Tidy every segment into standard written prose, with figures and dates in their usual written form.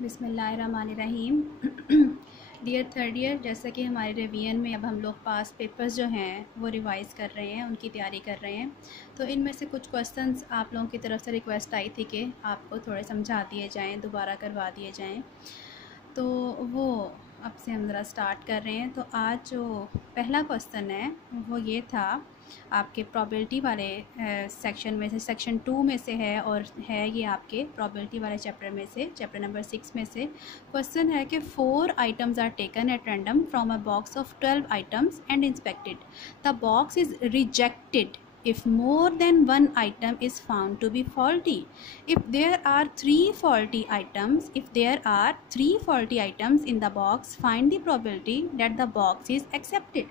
बिस्मिल्लाहिर्रहमानिर्रहीम। Dear third year, जैसा कि हमारे रिवीजन में अब हम लोग पास पेपर्स जो हैं वो रिवाइज़ कर रहे हैं, उनकी तैयारी कर रहे हैं। तो इनमें से कुछ क्वेश्चंस आप लोगों की तरफ से रिक्वेस्ट आई थी कि आपको थोड़े समझा दिए जाएं, दोबारा करवा दिए जाएं। तो वो अब से हम ज़रा स्टार्ट कर रहे हैं। तो आज जो पहला क्वेश्चन है वो ये था, आपके प्रोबेबिलिटी वाले सेक्शन में से, सेक्शन 2 में से है, और है ये आपके प्रोबेबिलिटी वाले चैप्टर में से, चैप्टर नंबर 6 में से। क्वेश्चन है कि 4 items are taken at random from a box of 12 items and inspected. The box is rejected if more than one item is found to be faulty. If there are three faulty items in the box, find the probability that the box is accepted.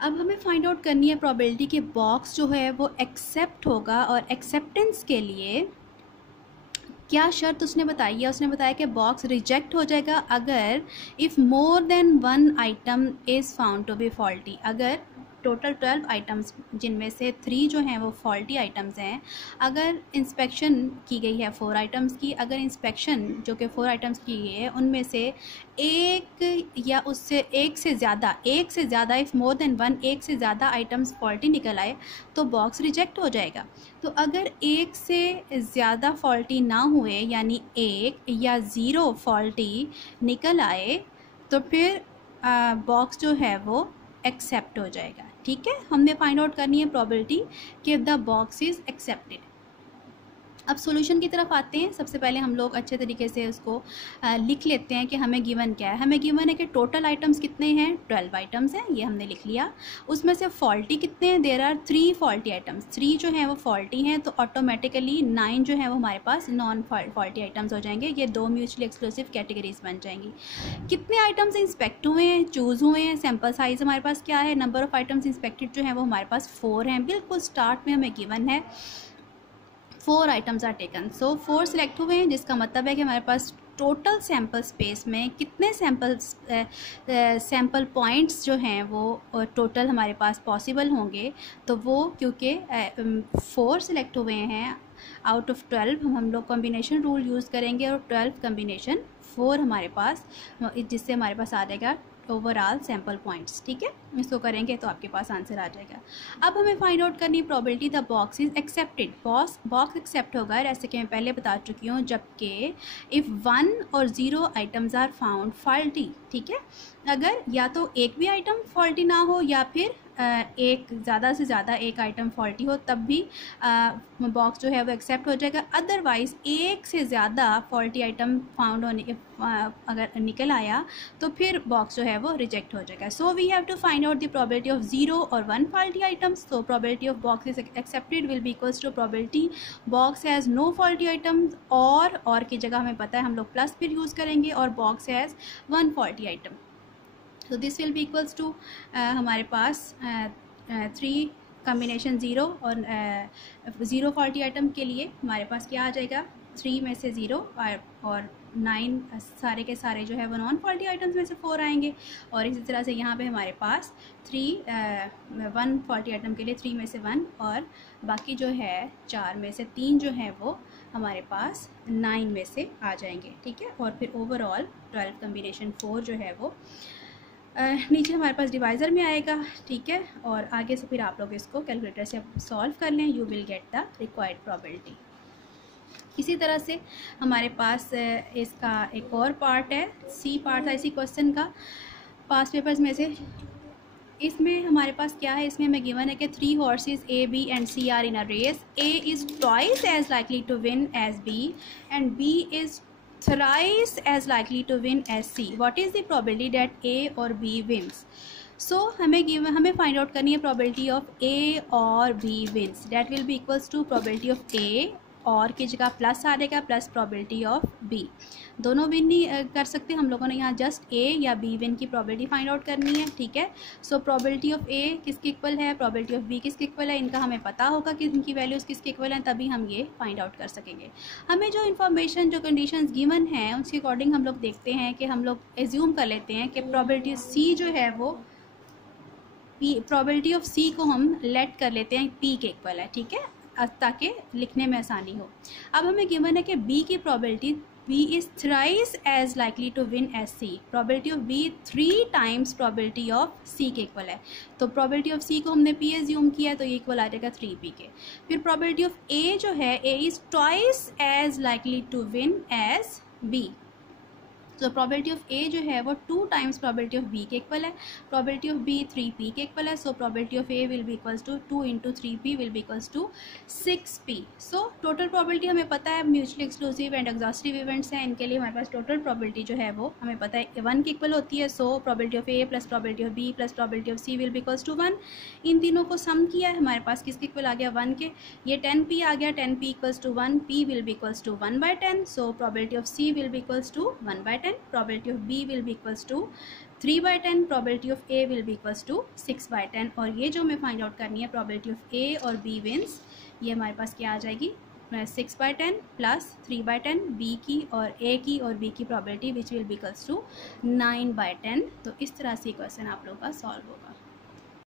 अब हमें find out करनी है probability कि box जो है वो accept होगा, और एक्सेप्टेंस के लिए क्या शर्त उसने बताई है। उसने बताया कि बॉक्स रिजेक्ट हो जाएगा अगर if more than one item is found to be faulty. अगर टोटल 12 आइटम्स जिनमें से 3 जो हैं वो फॉल्टी आइटम्स हैं, अगर इंस्पेक्शन की गई है 4 आइटम्स की, अगर इंस्पेक्शन जो कि 4 आइटम्स की गई है उनमें से एक या उससे एक से ज़्यादा इफ़ मोर देन वन, एक से ज़्यादा आइटम्स फॉल्टी निकल आए तो बॉक्स रिजेक्ट हो जाएगा। तो अगर एक से ज़्यादा फॉल्टी ना हुए, यानी 1 या 0 फॉल्टी निकल आए, तो फिर बॉक्स जो है वो एक्सेप्ट हो जाएगा। ठीक है, हमने फाइंड आउट करनी है प्रोबेबिलिटी कि द बॉक्स इज़ एक्सेप्टेड। अब सॉल्यूशन की तरफ आते हैं। सबसे पहले हम लोग अच्छे तरीके से उसको लिख लेते हैं कि हमें गिवन क्या है। हमें गिवन है कि टोटल आइटम्स कितने हैं, 12 आइटम्स हैं, ये हमने लिख लिया। उसमें से फॉल्टी कितने हैं, देयर आर 3 फॉल्टी आइटम्स, 3 जो हैं वो फॉल्टी हैं, तो ऑटोमेटिकली 9 जो है वो हमारे पास नॉन फॉल्टी आइटम्स हो जाएंगे। ये 2 म्यूचुअली एक्सक्लूसिव कैटेगरीज बन जाएंगी। कितने आइटम्स इंस्पेक्ट हुए हैं, चूज़ हुए हैं, सैम्पल साइज़ हमारे पास क्या है, नंबर ऑफ़ आइटम्स इंस्पेक्टेड जो है वो हमारे पास 4 हैं। बिल्कुल स्टार्ट में हमें गिवन है 4 items are taken, so 4 select हुए हैं, जिसका मतलब है कि हमारे पास टोटल सैम्पल स्पेस में कितने सैम्पल पॉइंट्स जो हैं वो टोटल हमारे पास पॉसिबल होंगे। तो वो क्योंकि 4 सिलेक्ट हुए हैं आउट ऑफ 12, हम लोग कॉम्बिनेशन रूल यूज़ करेंगे, और 12 कॉम्बिनेशन 4 हमारे पास, जिससे हमारे पास आ जाएगा ओवरऑल सैम्पल पॉइंट्स। ठीक है, इसको करेंगे तो आपके पास आंसर आ जाएगा। अब हमें फाइंड आउट करनी है probability the box is accepted. Box accept होगा, जैसे कि मैं पहले बता चुकी हूँ, जबकि इफ़ 1 और 0 आइटम्स आर फाउंड फॉल्टी। ठीक है, अगर या तो एक भी आइटम फॉल्टी ना हो, या फिर एक ज़्यादा से ज़्यादा एक आइटम फॉल्टी हो, तब भी बॉक्स जो है वो एक्सेप्ट हो जाएगा। अदरवाइज़ एक से ज़्यादा फॉल्टी आइटम फाउंड होने अगर निकल आया तो फिर बॉक्स जो है वो रिजेक्ट हो जाएगा। So we have to find out the probability of 0 और 1 faulty items. So probability of box is accepted will be equals to probability box has no faulty items, और की जगह हमें पता है हम लोग प्लस फिर यूज़ करेंगे, और बॉक्स हैज़ 1 फॉल्टी आइटम। तो this will be equals to हमारे पास 3 कॉम्बिनेशन 0 और 0 फॉल्टी आइटम के लिए हमारे पास क्या आ जाएगा, 3 में से 0 और 9 सारे के सारे जो है वो नॉन फॉल्टी आइटम्स में से 4 आएंगे। और इसी तरह से यहाँ पे हमारे पास 1 फॉल्टी आइटम के लिए 3 में से 1, और बाकी जो है 4 में से 3 जो है वो हमारे पास 9 में से आ जाएंगे। ठीक है, और फिर ओवरऑल 12 कॉम्बिनेशन 4 जो है वो नीचे हमारे पास डिवाइज़र में आएगा। ठीक है, और आगे से फिर आप लोग इसको कैलकुलेटर से सॉल्व कर लें, you will get the required probability. इसी तरह से हमारे पास इसका एक और पार्ट है, सी पार्ट था इसी क्वेश्चन का पास पेपर्स में से। इसमें हमारे पास क्या है, इसमें हमें गिवन है कि 3 horses A, B and C are in a race. A is twice as likely to win as B and B is thrice as likely to win as C. What is the probability that A or B wins? So हमें find out करनी है probability of A और B wins. That will be equals to probability of A, और की जगह plus आ जाएगा, plus probability of B। दोनों win नहीं कर सकते हम लोगों ने, यहाँ जस्ट A या B विन की प्रोबेबिलिटी फाइंड आउट करनी है। ठीक है, सो प्रोबेबिलिटी ऑफ A किसके इक्वल है, प्रोबेबिलिटी ऑफ B किसके इक्वल है, इनका हमें पता होगा कि इनकी वैल्यूज़ किसके इक्वल हैं, तभी हम ये फाइंड आउट कर सकेंगे। हमें जो इन्फॉर्मेशन, जो कंडीशंस गिवन हैं उसके अकॉर्डिंग हम लोग देखते हैं कि हम लोग एज्यूम कर लेते हैं कि प्रोबेबिलिटी C जो है वो प्रोबेबिलिटी ऑफ C को हम लेट कर लेते हैं P के इक्वल है। ठीक है, ताकि लिखने में आसानी हो। अब हमें गिवन है कि बी की probability B is thrice as likely to win as C. Probability of B 3 times probability of C के इक्वल है। तो probability of C को हमने P एज्यूम किया है तो ये इक्वल आ जाएगा 3P के। फिर probability of A जो है A is twice as likely to win as B. तो प्रोबेबिलिटी ऑफ ए जो है वो 2 टाइम्स प्रोबेबिलिटी ऑफ बी के इक्वल है, प्रोबेबिलिटी ऑफ बी 3p के इक्वल है। So probability of A will be equals to 2 into 3p will be equals to 6p। So total probability हमें पता है, mutually exclusive and exhaustive events हैं, इनके लिए हमारे पास टोटल प्रोबेबिलिटी जो है वो हमें पता है 1 के इक्वल होती है। So probability of A plus probability of B plus probability of C will be equals to 1। इन तीनों को सम किया है, हमारे पास किसके इक्वल आ गया 1 के। ये 10p आ गया, 10p equals to 1, p will be equals to 1/10। So probability of C will be equals to 1/10, probability of B will be equals to 3/10, probability of A will be equals to 6/10। और ये जो हमें find out करनी है probability of A और B wins, ये हमारे पास क्या आ जाएगी 6/10 प्लस 3/10 B की और A की और B की probability which will be equals to 9/10। तो इस तरह से क्वेश्चन आप लोगों का सॉल्व होगा।